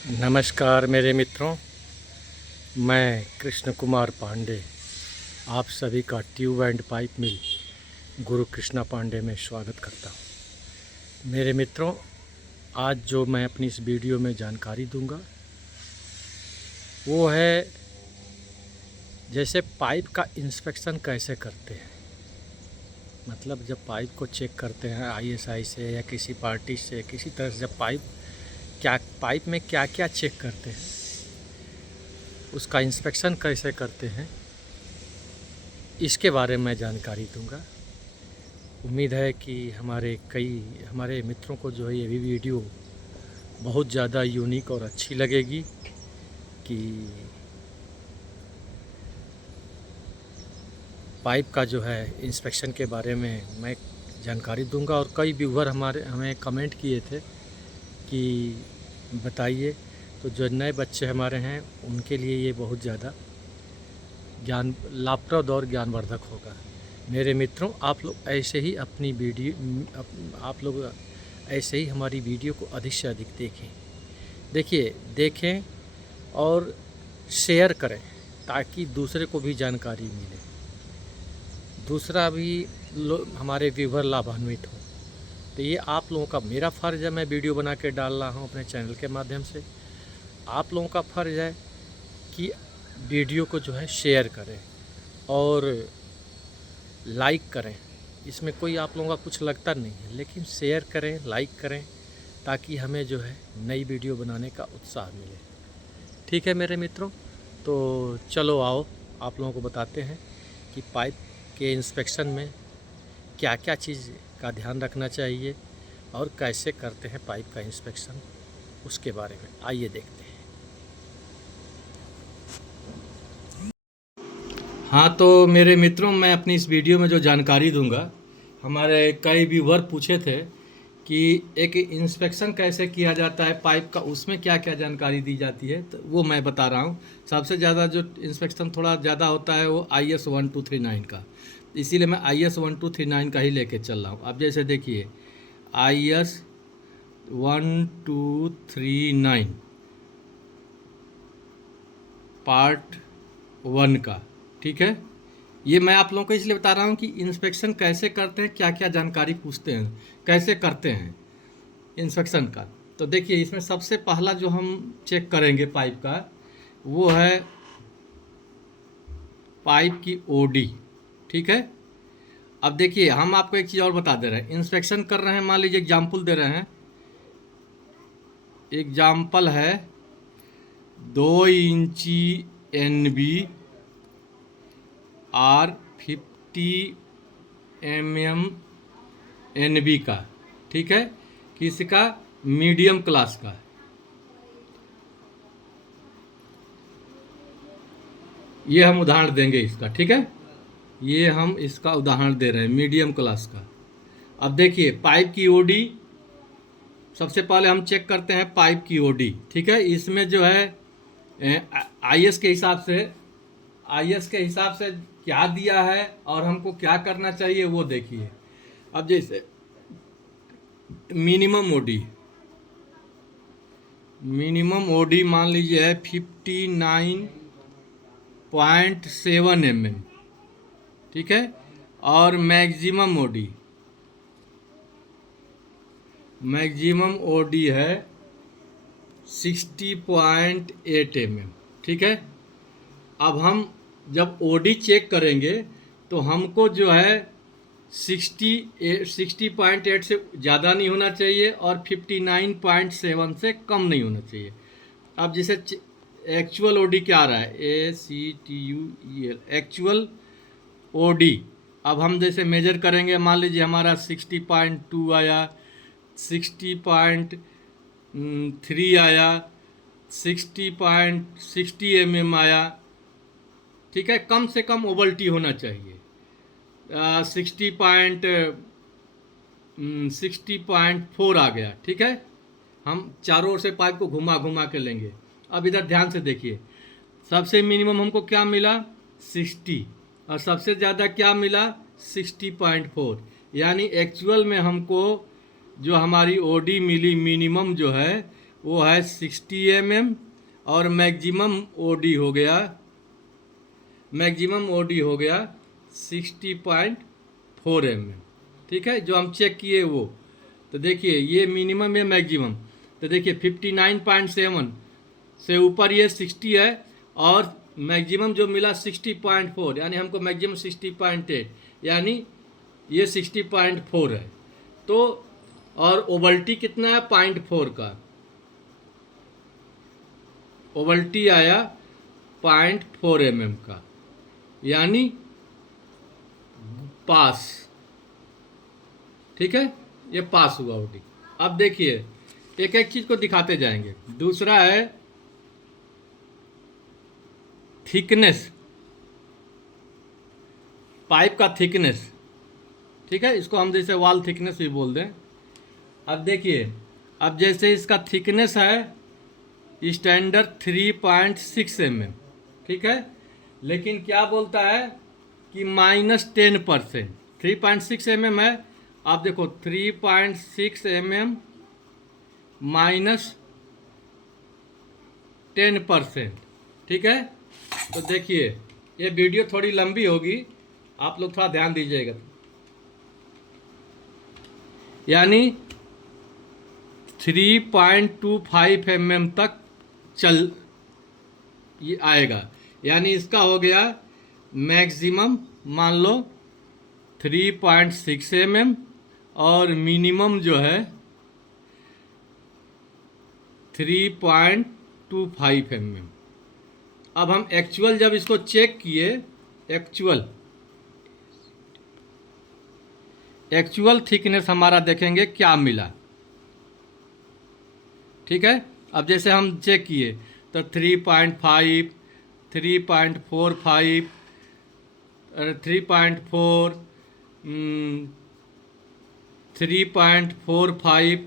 नमस्कार मेरे मित्रों, मैं कृष्ण कुमार पांडे आप सभी का ट्यूब एंड पाइप मिल गुरु कृष्णा पांडे में स्वागत करता हूँ। मेरे मित्रों, आज जो मैं अपनी इस वीडियो में जानकारी दूंगा वो है जैसे पाइप का इंस्पेक्शन कैसे करते हैं। मतलब जब पाइप को चेक करते हैं आईएसआई से या किसी पार्टी से किसी तरह से, जब पाइप में क्या क्या चेक करते हैं, उसका इंस्पेक्शन कैसे करते हैं, इसके बारे में जानकारी दूंगा। उम्मीद है कि हमारे मित्रों को जो है ये भी वीडियो बहुत ज़्यादा यूनिक और अच्छी लगेगी कि पाइप का जो है इंस्पेक्शन के बारे में मैं जानकारी दूंगा। और कई व्यूअर हमें कमेंट किए थे कि बताइए, तो जो नए बच्चे हमारे हैं उनके लिए ये बहुत ज़्यादा ज्ञान लाभप्रद और ज्ञानवर्धक होगा। मेरे मित्रों, आप लोग ऐसे ही आप लोग ऐसे ही हमारी वीडियो को अधिक से अधिक देखें और शेयर करें ताकि दूसरे को भी जानकारी मिले, दूसरा भी हमारे व्यूअर लाभान्वित हो। तो ये आप लोगों का, मेरा फ़र्ज़ है, मैं वीडियो बना के डाल रहा हूँ अपने चैनल के माध्यम से। आप लोगों का फ़र्ज़ है कि वीडियो को जो है शेयर करें और लाइक करें। इसमें कोई आप लोगों का कुछ लगता नहीं है, लेकिन शेयर करें, लाइक करें ताकि हमें जो है नई वीडियो बनाने का उत्साह मिले। ठीक है मेरे मित्रों, तो चलो आओ आप लोगों को बताते हैं कि पाइप के इंस्पेक्शन में क्या क्या चीज़ का ध्यान रखना चाहिए और कैसे करते हैं पाइप का इंस्पेक्शन, उसके बारे में आइए देखते हैं। हाँ, तो मेरे मित्रों, मैं अपनी इस वीडियो में जो जानकारी दूंगा, हमारे कई व्यूअर पूछे थे कि एक इंस्पेक्शन कैसे किया जाता है पाइप का, उसमें क्या क्या जानकारी दी जाती है, तो वो मैं बता रहा हूँ। सबसे ज़्यादा जो इंस्पेक्शन थोड़ा ज़्यादा होता है वो IS 1239 का, इसीलिए मैं IS 1239 का ही लेके चल रहा हूँ। अब जैसे देखिए IS 1239 पार्ट 1 का, ठीक है। ये मैं आप लोगों को इसलिए बता रहा हूँ कि इंस्पेक्शन कैसे करते हैं, क्या क्या जानकारी पूछते हैं, कैसे करते हैं इंस्पेक्शन का। तो देखिए, इसमें सबसे पहला जो हम चेक करेंगे पाइप का वो है पाइप की OD, ठीक है। अब देखिए, हम आपको एक चीज़ और बता दे रहे हैं। इंस्पेक्शन कर रहे हैं, मान लीजिए एग्जाम्पल दे रहे हैं, एग्जाम्पल है 2 इंची NB और 50 mm NB का, ठीक है, किसका, मीडियम क्लास का। ये हम उदाहरण देंगे इसका, ठीक है। ये हम इसका उदाहरण दे रहे हैं मीडियम क्लास का। अब देखिए पाइप की OD, सबसे पहले हम चेक करते हैं पाइप की OD, ठीक है। इसमें जो है IS के हिसाब से क्या दिया है और हमको क्या करना चाहिए वो देखिए। अब जैसे मिनिमम OD मान लीजिए है 59.7 mm, ठीक है। और मैक्सिमम OD है 60.8 mm, ठीक है। अब हम जब OD चेक करेंगे तो हमको जो है 60.8 से ज़्यादा नहीं होना चाहिए और 59.7 से कम नहीं होना चाहिए। अब जैसे एक्चुअल OD क्या आ रहा है, ACTUEL एक्चुअल OD। अब हम जैसे मेजर करेंगे, मान लीजिए हमारा 60.2 आया, 60.3 आया, 60.60 mm आया, ठीक है। कम से कम ओवल्टी होना चाहिए। 60.4 आ गया, ठीक है। हम चारों ओर से पाइप को घुमा घुमा के लेंगे। अब इधर ध्यान से देखिए, सबसे मिनिमम हमको क्या मिला, 60, और सबसे ज़्यादा क्या मिला, 60.4। यानी एक्चुअल में हमको जो हमारी OD मिली मिनिमम जो है वो है 60 mm और मैक्सिमम ओडी हो गया, मैक्सिमम ओडी हो गया 60.4 mm। ठीक है, जो हम चेक किए वो। तो देखिए ये मिनिमम है मैक्सिमम, तो देखिए 59.7 से ऊपर ये 60 है और मैक्सिमम जो मिला 60.4, यानी हमको मैक्सिमम 60.8, यानी ये 60.4 है। तो और ओवल्टी कितना है 0.4 का, ओवल्टी आया 0.4 mm का, यानी पास। ठीक है, ये पास हुआ ओडी। अब देखिए एक एक चीज को दिखाते जाएंगे। दूसरा है थिकनेस, पाइप का थिकनेस। ठीक है, इसको हम जैसे वॉल थिकनेस भी बोल दें। अब देखिए, अब जैसे इसका थिकनेस है स्टैंडर्ड 3.6 mm। ठीक है, लेकिन क्या बोलता है कि -10%। 3.6 mm है, आप देखो 3.6 mm -10%। ठीक है, तो देखिए ये वीडियो थोड़ी लंबी होगी, आप लोग थोड़ा ध्यान दीजिएगा। यानी 3.25 mm तक चल ये आएगा, यानी इसका हो गया मैक्सिमम मान लो 3.6 mm और मिनिमम जो है 3.25 mm। अब हम एक्चुअल जब इसको चेक किए, एक्चुअल थिकनेस हमारा देखेंगे क्या मिला। ठीक है, अब जैसे हम चेक किए तो 3.5, 3.45, 3.4, 3.45,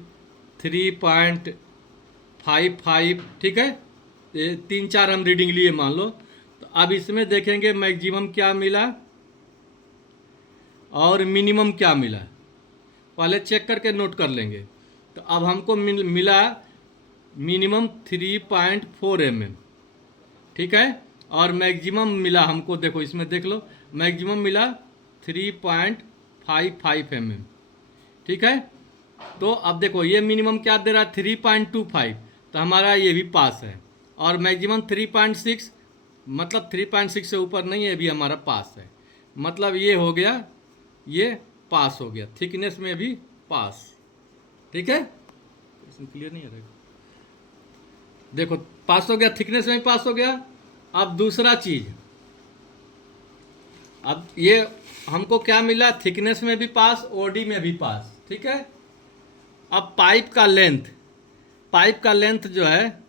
3.55। ठीक है, ये 3-4 हम रीडिंग लिए मान लो। तो अब इसमें देखेंगे मैक्सिमम क्या मिला और मिनिमम क्या मिला, पहले चेक करके नोट कर लेंगे। तो अब हमको मिला मिनिमम 3.4 mm। ठीक है, और मैक्सिमम मिला हमको, देखो इसमें देख लो, मैक्सिमम मिला 3.55 mm। ठीक है, तो अब देखो ये मिनिमम क्या दे रहा है 3.25, तो हमारा ये भी पास है। और मैक्सिमम 3.6, मतलब 3.6 से ऊपर नहीं है, भी हमारा पास है। मतलब ये हो गया, ये पास हो गया, थिकनेस में भी पास। ठीक है, क्लियर नहीं है, देखो पास हो गया, थिकनेस में भी पास हो गया। अब दूसरा चीज, अब ये हमको क्या मिला, थिकनेस में भी पास, ओडी में भी पास। ठीक है, अब पाइप का लेंथ, पाइप का लेंथ जो है,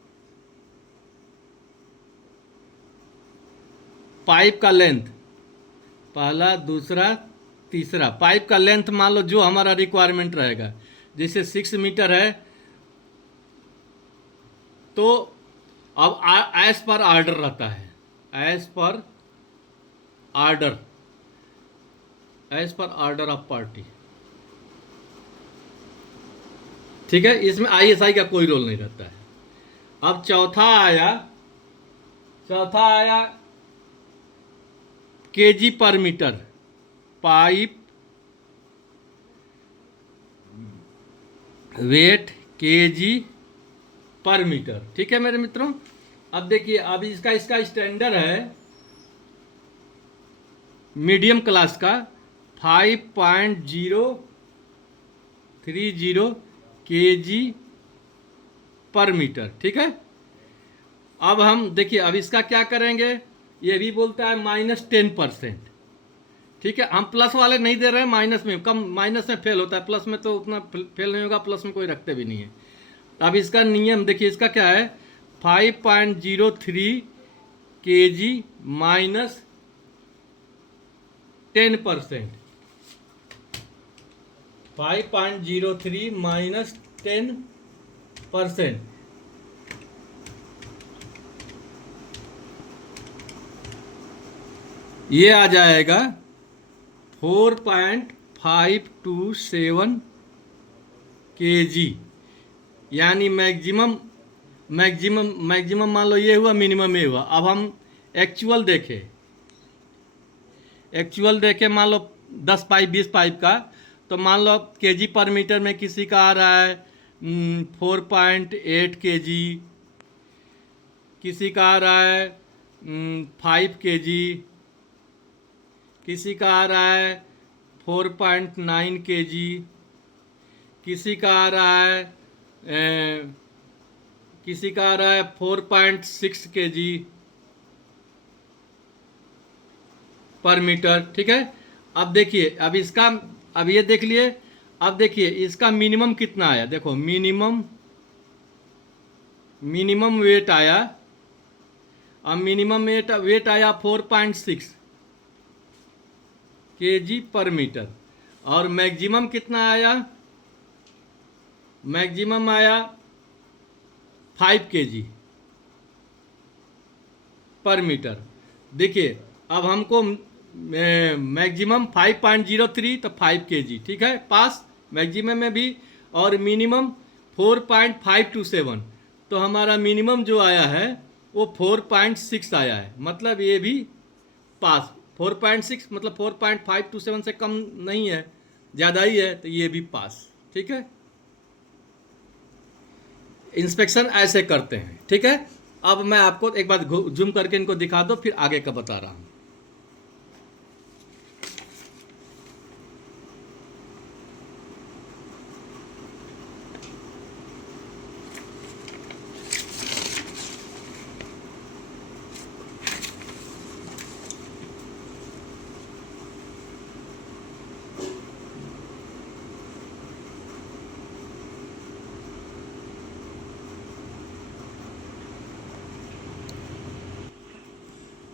पाइप का लेंथ पहला, दूसरा, तीसरा, पाइप का लेंथ मान लो जो हमारा रिक्वायरमेंट रहेगा, जैसे 6 मीटर है, तो अब एज पर ऑर्डर रहता है, as per order, as per order of party. ठीक है, इसमें ISI का कोई रोल नहीं रहता है। अब चौथा आया केजी पर मीटर, पाइप वेट केजी पर मीटर। ठीक है मेरे मित्रों, अब देखिए, अब इसका स्टैंडर्ड है मीडियम क्लास का 5.030 kg पर मीटर। ठीक है, अब हम देखिए, अब इसका क्या करेंगे, ये भी बोलता है -10%। ठीक है, हम प्लस वाले नहीं दे रहे हैं, माइनस में, कम माइनस में फेल होता है, प्लस में तो उतना फेल नहीं होगा, प्लस में कोई रखते भी नहीं है। अब इसका नियम देखिए, इसका क्या है, 5.03 kg -10%, 5.03 -10%। ये आ जाएगा 4.527 kg, यानी मैक्सिमम मैक्सिमम मैक्सिमम मान लो ये हुआ, मिनिमम ये हुआ। अब हम एक्चुअल देखें, मान लो 10 पाइप 20 पाइप का, तो मान लो केजी पर मीटर में किसी का आ रहा है 4.8 केजी, किसी का आ रहा है 5 केजी, किसी का आ रहा है 4.9 केजी, किसी का आ रहा है 4.6 केजी पर मीटर। ठीक है, अब देखिए, अब ये देख लिए। अब देखिए इसका मिनिमम कितना आया, देखो मिनिमम वेट आया। अब मिनिमम वेट आया 4.6 केजी पर मीटर, और मैक्सिमम कितना आया, मैक्सिमम आया 5 केजी पर मीटर। देखिए अब हमको मैक्सिमम 5.03, तो 5 केजी, ठीक है, पास मैक्सिमम में भी। और मिनिमम 4.527, तो हमारा मिनिमम जो आया है वो 4.6 आया है, मतलब ये भी पास। 4.6 मतलब 4.527 से कम नहीं है, ज़्यादा ही है, तो ये भी पास। ठीक है, इंस्पेक्शन ऐसे करते हैं। ठीक है, अब मैं आपको एक बार जूम करके इनको दिखा दो, फिर आगे का बता रहा हूँ।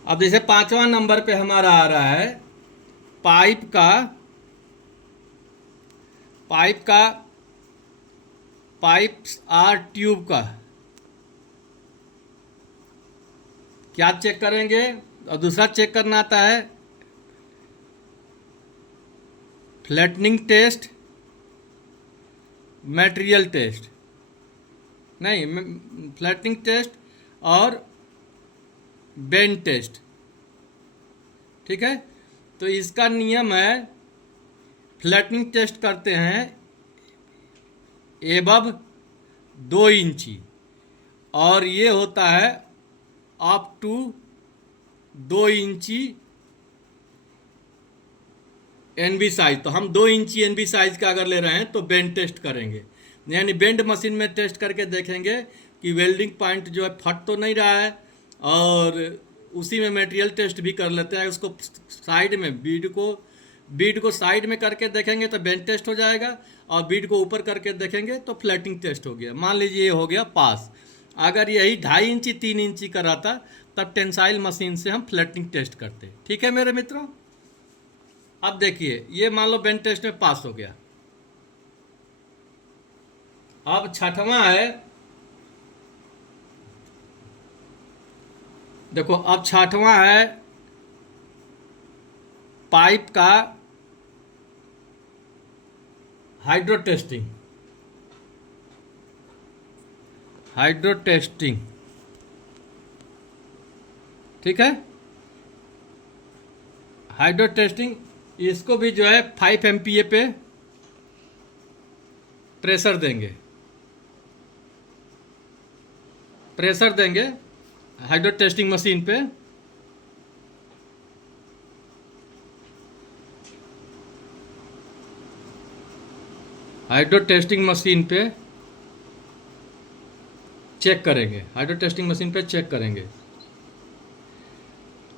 अब जैसे 5वां नंबर पे हमारा आ रहा है पाइप्स आर ट्यूब का। क्या चेक करेंगे, और दूसरा चेक करना आता है फ्लैटनिंग टेस्ट, मटेरियल टेस्ट, नहीं फ्लैटनिंग टेस्ट और बेंड टेस्ट। ठीक है, तो इसका नियम है, फ्लैटनिंग टेस्ट करते हैं एबव 2 इंची, और ये होता है अप टू 2 इंची एनबी साइज। तो हम 2 इंची एनबी साइज का अगर ले रहे हैं तो बेंड टेस्ट करेंगे, यानी बेंड मशीन में टेस्ट करके देखेंगे कि वेल्डिंग पॉइंट जो है फट तो नहीं रहा है, और उसी में मटेरियल टेस्ट भी कर लेते हैं। उसको साइड में बीड को साइड में करके देखेंगे तो बेंड टेस्ट हो जाएगा, और बीड को ऊपर करके देखेंगे तो फ्लैटिंग टेस्ट हो गया। मान लीजिए ये हो गया पास। अगर यही 2.5 इंची 3 इंची का रहता तब टेंसाइल मशीन से हम फ्लैटिंग टेस्ट करते। ठीक है मेरे मित्रों, अब देखिए ये मान लो बेंड टेस्ट में पास हो गया। अब 6वां है, देखो अब 6वां है पाइप का हाइड्रो टेस्टिंग। ठीक है, हाइड्रो टेस्टिंग, इसको भी जो है 5 MPa पे प्रेशर देंगे हाइड्रो टेस्टिंग मशीन पे। हाइड्रो टेस्टिंग मशीन पे चेक करेंगे।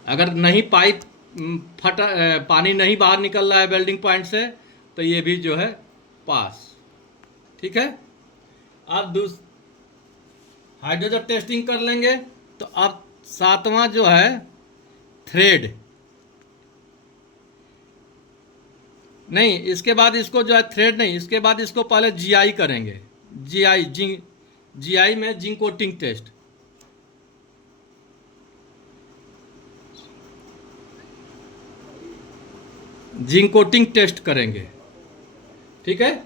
अगर नहीं पाइप फटा, पानी नहीं बाहर निकल रहा है वेल्डिंग पॉइंट से, तो ये भी जो है पास। ठीक है, अब हाइड्रो जब टेस्टिंग कर लेंगे तो अब 7वां जो है थ्रेड, नहीं इसके बाद इसको जो है थ्रेड नहीं, इसके बाद इसको पहले जीआई करेंगे। जीआई में zinc coating test. Zinc coating test करेंगे। ठीक है,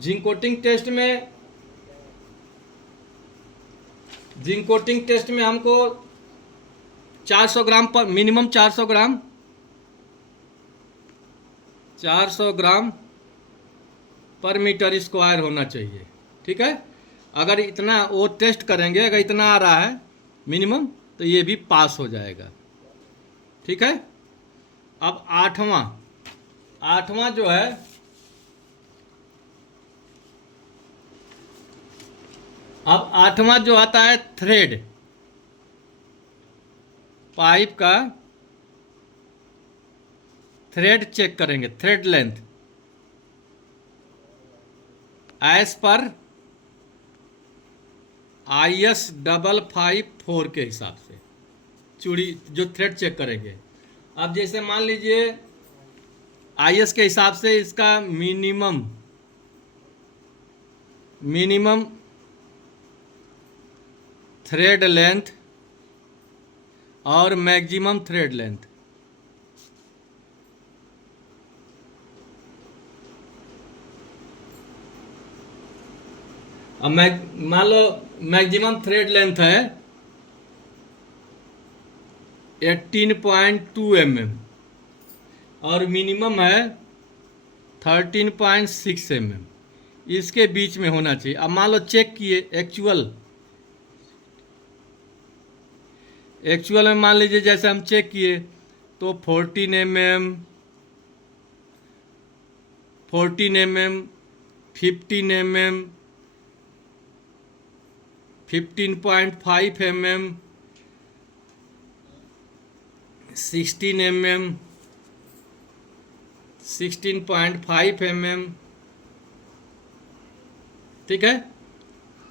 जिंक कोटिंग टेस्ट में जिंक कोटिंग टेस्ट में हमको 400 ग्राम पर मिनिमम 400 ग्राम पर मीटर स्क्वायर होना चाहिए। ठीक है, अगर इतना वो टेस्ट करेंगे, अगर इतना आ रहा है मिनिमम, तो ये भी पास हो जाएगा। ठीक है, अब आठवां जो है, अब आठवां जो आता है थ्रेड, पाइप का थ्रेड चेक करेंगे, thread length as per IS 554 के हिसाब से चूड़ी जो थ्रेड चेक करेंगे। अब जैसे मान लीजिए IS के हिसाब से इसका मिनिमम थ्रेड लेंथ और मैक्सिमम थ्रेड लेंथ, अब मान लो मैक्सिमम थ्रेड लेंथ है 18.2 mm और मिनिमम है 13.6 mm, इसके बीच में होना चाहिए। अब मान लो चेक किए एक्चुअल में मान लीजिए जैसे हम चेक किए तो 14 mm, 15 mm, 15.5 mm, 16 mm, 16.5 mm। ठीक है,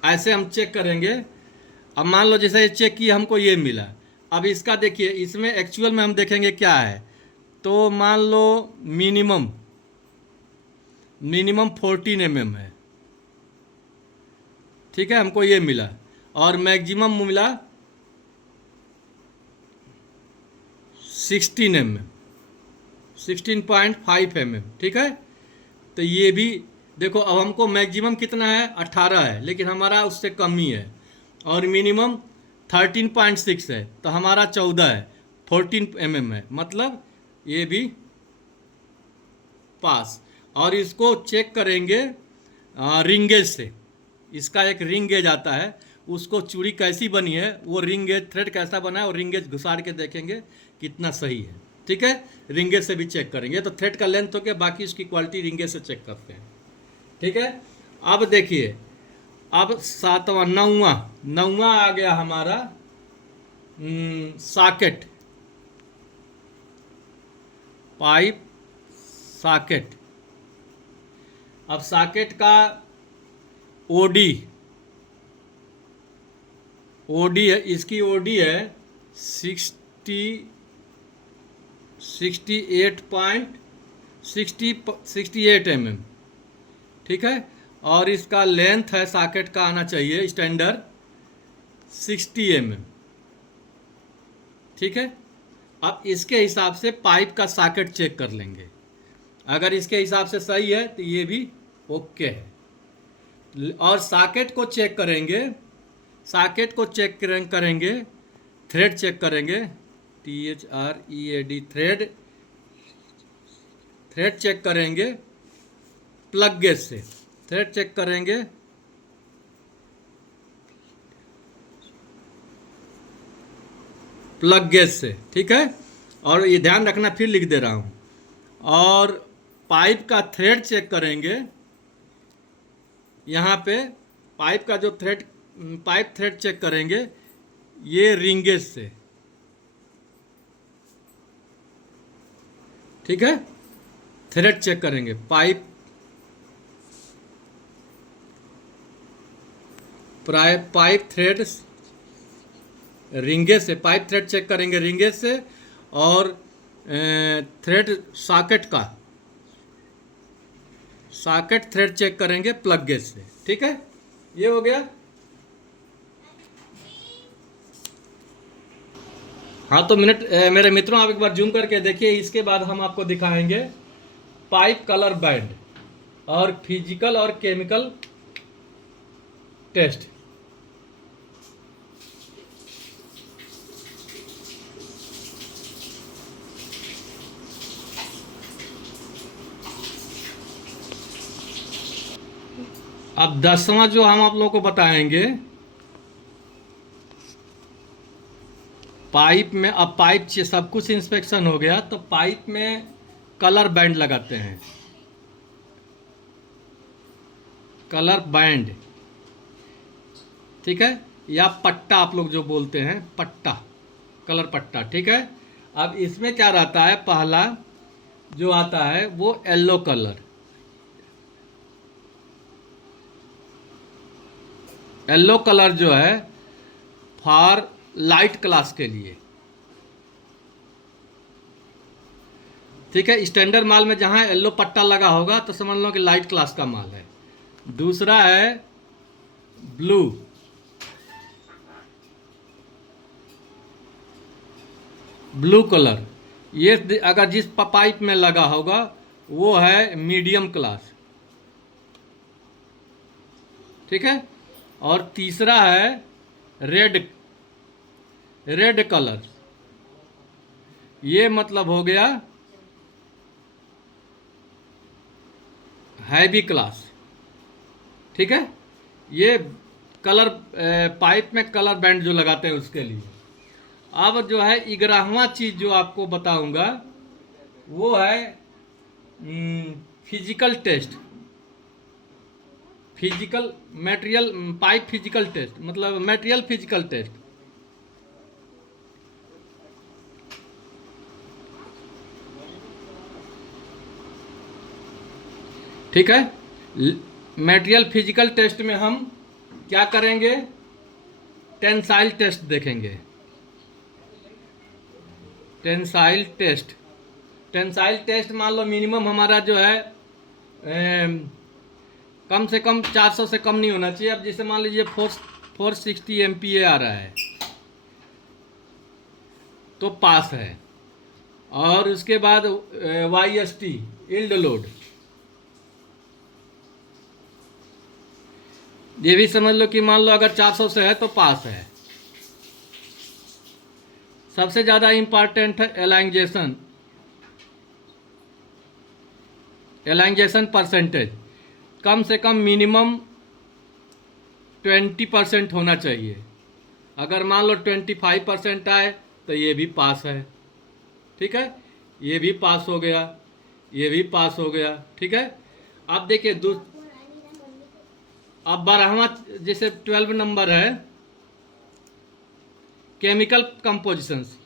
ऐसे हम चेक करेंगे। अब मान लो जैसे ये चेक किया, हमको ये मिला। अब इसका देखिए, इसमें एक्चुअल में हम देखेंगे क्या है, तो मान लो मिनिमम 14 mm है। ठीक है, हमको ये मिला और मैक्सिमम मिला 16 mm, 16.5 mm। ठीक है, तो ये भी देखो, अब हमको मैक्सिमम कितना है 18 है, लेकिन हमारा उससे कम ही है, और मिनिमम 13.6 है, तो हमारा 14 है, 14 mm है, मतलब ये भी पास। और इसको चेक करेंगे रिंगेज से, इसका एक रिंगेज आता है, उसको चूड़ी कैसी बनी है, वो रिंगेज थ्रेड कैसा बना है, और रिंगेज घुसाड़ के देखेंगे कितना सही है। ठीक है, रिंगेज से भी चेक करेंगे। तो थ्रेड का लेंथ हो गया, बाकी उसकी क्वालिटी रिंगेज से चेक करते हैं। ठीक है, अब देखिए, अब नौवां आ गया हमारा सॉकेट, पाइप सॉकेट। अब सॉकेट का ओडी है, इसकी ओडी है 68 mm। ठीक है, और इसका लेंथ है सॉकेट का आना चाहिए स्टैंडर्ड 60 mm। ठीक है, अब इसके हिसाब से पाइप का सॉकेट चेक कर लेंगे। अगर इसके हिसाब से सही है तो ये भी ओके है। और सॉकेट को चेक करेंगे, थ्रेड चेक करेंगे, THREAD थ्रेड चेक करेंगे प्लग गेज से, थ्रेड चेक करेंगे प्लग गेज से। ठीक है, और ये ध्यान रखना, फिर लिख दे रहा हूँ। और पाइप का थ्रेड चेक करेंगे, यहाँ पे पाइप का जो पाइप थ्रेड चेक करेंगे ये रिंगेज से। ठीक है, थ्रेड चेक करेंगे पाइप थ्रेड रिंगेज से, पाइप थ्रेड चेक करेंगे रिंगेज से, और थ्रेड सॉकेट थ्रेड चेक करेंगे प्लग गेज से। ठीक है, ये हो गया। हाँ, तो मेरे मित्रों, आप एक बार जूम करके देखिए। इसके बाद हम आपको दिखाएंगे पाइप कलर बैंड और फिजिकल और केमिकल टेस्ट। अब 10वां जो हम आप लोगों को बताएंगे, पाइप में, अब पाइप से सब कुछ इंस्पेक्शन हो गया तो पाइप में कलर बैंड लगाते हैं, कलर बैंड, ठीक है, या पट्टा आप लोग जो बोलते हैं, पट्टा, कलर पट्टा, ठीक है। अब इसमें क्या रहता है, पहला जो आता है वो येलो कलर, येलो कलर जो है फॉर लाइट क्लास के लिए, ठीक है। स्टैंडर्ड माल में जहां येलो पट्टा लगा होगा तो समझ लो कि लाइट क्लास का माल है। दूसरा है ब्लू, ब्लू कलर, ये अगर जिस पाइप में लगा होगा वो है मीडियम क्लास, ठीक है। और तीसरा है रेड, रेड कलर, ये मतलब हो गया हैवी क्लास, ठीक है। ये कलर पाइप में कलर बैंड जो लगाते हैं उसके लिए। अब जो है 11वां चीज जो आपको बताऊंगा वो है physical test, physical material, pipe physical test, मतलब मटेरियल फिजिकल टेस्ट, ठीक है। मटेरियल फिजिकल टेस्ट में हम क्या करेंगे, टेंसाइल टेस्ट देखेंगे, टेंसाइल टेस्ट। टेंसाइल टेस्ट मान लो मिनिमम हमारा जो है कम से कम 400 से कम नहीं होना चाहिए। अब जैसे मान लीजिए 460 MPa आ रहा है तो पास है। और उसके बाद YST यील्ड लोड, ये भी समझ लो कि मान लो अगर 400 से है तो पास है। सबसे ज़्यादा इम्पॉर्टेंट है एलाइंजेशन, एलाइंजेशन परसेंटेज कम से कम मिनिमम 20% होना चाहिए। अगर मान लो 25% आए तो ये भी पास है, ठीक है। ये भी पास हो गया, ये भी पास हो गया, ठीक है। अब देखिए अब 12वां जैसे 12 नंबर है केमिकल कंपोजिशंस।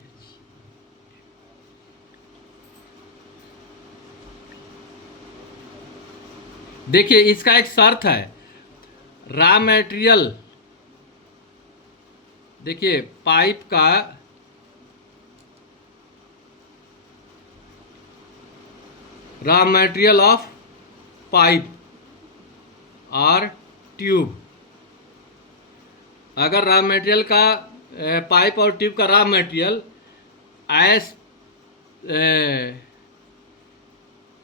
देखिए इसका एक शर्त है, रॉ मटेरियल, देखिए पाइप का रॉ मटेरियल ऑफ पाइप और ट्यूब, अगर रॉ मटेरियल का पाइप और ट्यूब का रॉ मटेरियल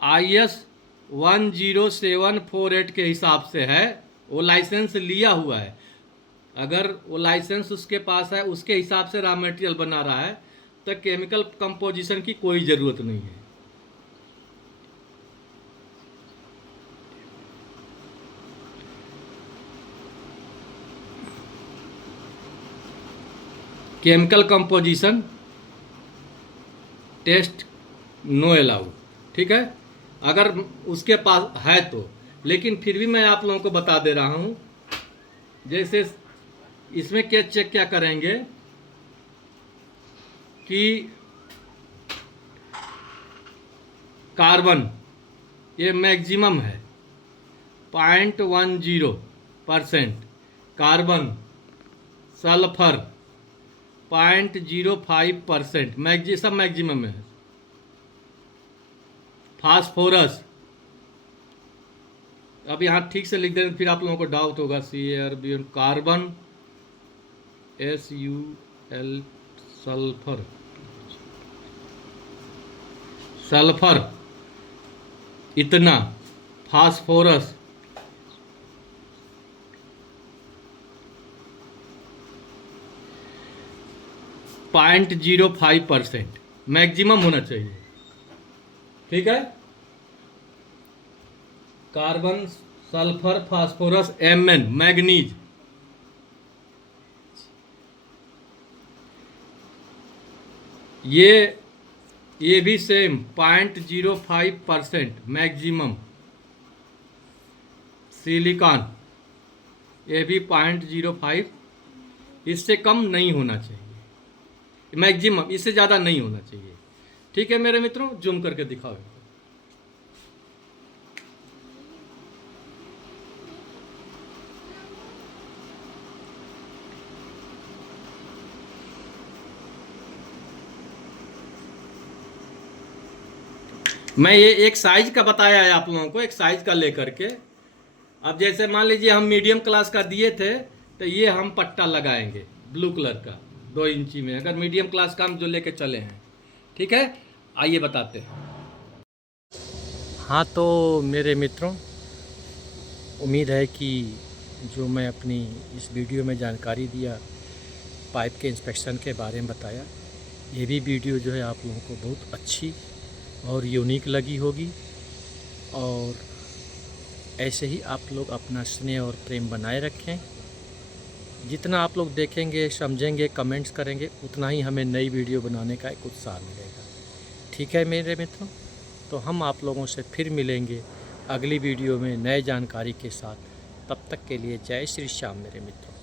IS 10748 के हिसाब से है, वो लाइसेंस लिया हुआ है, अगर वो लाइसेंस उसके पास है, उसके हिसाब से रॉ मटेरियल बना रहा है तो केमिकल कंपोजिशन की कोई ज़रूरत नहीं है। Chemical composition test no allow, ठीक है, अगर उसके पास है तो। लेकिन फिर भी मैं आप लोगों को बता दे रहा हूँ, जैसे इसमें क्या चेक क्या करेंगे कि कार्बन ये मैक्सिमम है 0.10%, कार्बन, सल्फर 0.05%, सब मैक्सिमम है। फास्फोरस, अब यहाँ ठीक से लिख दें फिर आप लोगों को डाउट होगा, CaRbon, carbon SuL, sulphur, sulphur इतना, फास्फोरस 0.05% मैक्सिमम होना चाहिए, ठीक है। Carbon, sulphur phosphorus Mn manganese, ये भी सेम 0.05% मैक्सिमम। सिलिकॉन ये भी 0.05, इससे कम नहीं होना चाहिए, मैक्सिमम इससे ज़्यादा नहीं होना चाहिए। ठीक है मेरे मित्रों, जूम करके दिखाओ। मैं ये एक साइज का बताया है आप लोगों को, एक साइज का लेकर के। अब जैसे मान लीजिए हम मीडियम क्लास का दिए थे, तो ये हम पट्टा लगाएंगे ब्लू कलर का 2 इंची में, अगर मीडियम क्लास का हम जो लेके चले हैं। ठीक है, आइए बताते हैं। हाँ तो मेरे मित्रों, उम्मीद है कि जो मैं अपनी इस वीडियो में जानकारी दिया, पाइप के इंस्पेक्शन के बारे में बताया, ये भी वीडियो जो है आप लोगों को बहुत अच्छी और यूनिक लगी होगी। और ऐसे ही आप लोग अपना स्नेह और प्रेम बनाए रखें। जितना आप लोग देखेंगे, समझेंगे, कमेंट्स करेंगे, उतना ही हमें नई वीडियो बनाने का एक उत्साह मिलेगा। ठीक है मेरे मित्रों, तो हम आप लोगों से फिर मिलेंगे अगली वीडियो में नए जानकारी के साथ। तब तक के लिए जय श्री श्याम मेरे मित्रों।